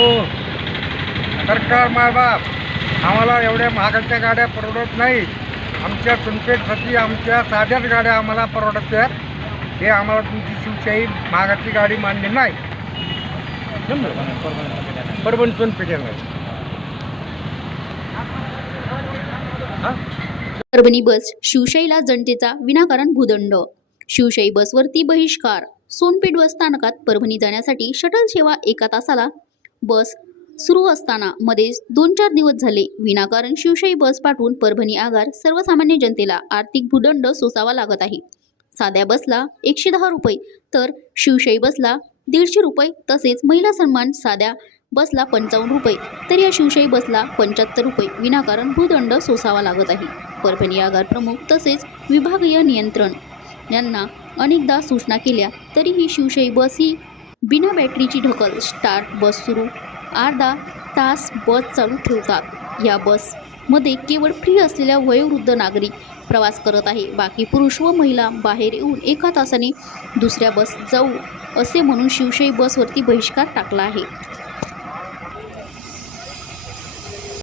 हो सरकार मायबाप आम्हाला एवढ्या महागाच्या गाड्या परवडत नाही आमच्या तुमच्यासाठी आमच्या साध्याच गाड्या आम्हाला परवडत आहेत हे आम्हाला तुमची शिवशाही महागाची गाडी मान्य नाही. परभणीतून पेटेल परभणी बस शिवशाहीला जनतेचा विनाकारण भूदंड. शिवशाही बसवरती बहिष्कार. सोनपेठ बस स्थानकात परभणी जाण्यासाठी शटल सेवा एका तासाला बस सुरू असताना मध्येच दोन चार दिवस झाले. विनाकारण शिवशाही बस पाठवून परभणी आगार सर्वसामान्य जनतेला आर्थिक भूदंड सोसावा लागत आहे. साध्या बसला एकशे दहा रुपये तर शिवशाही बसला दीडशे रुपये तसेच महिला सन्मान साध्या बसला पंचावन्न रुपये तर या शिवशाही बसला पंच्याहत्तर रुपये. विनाकारण भूदंड सोसावा लागत आहे. परभणी आगार प्रमुख तसेच विभागीय नियंत्रण यांना अनेकदा सूचना केल्या तरीही शिवशाही बस ही बिना बॅटरीची ढकल स्टार्ट बस सुरू. अर्धा तास बस चालू ठेवतात. या बसमध्ये केवळ फ्री असलेल्या वयोवृद्ध नागरिक प्रवास करत आहे. बाकी पुरुष व महिला बाहेर येऊन एका तासाने दुसऱ्या बस जाऊ असे म्हणून शिवशाही बसवरती बहिष्कार टाकला आहे.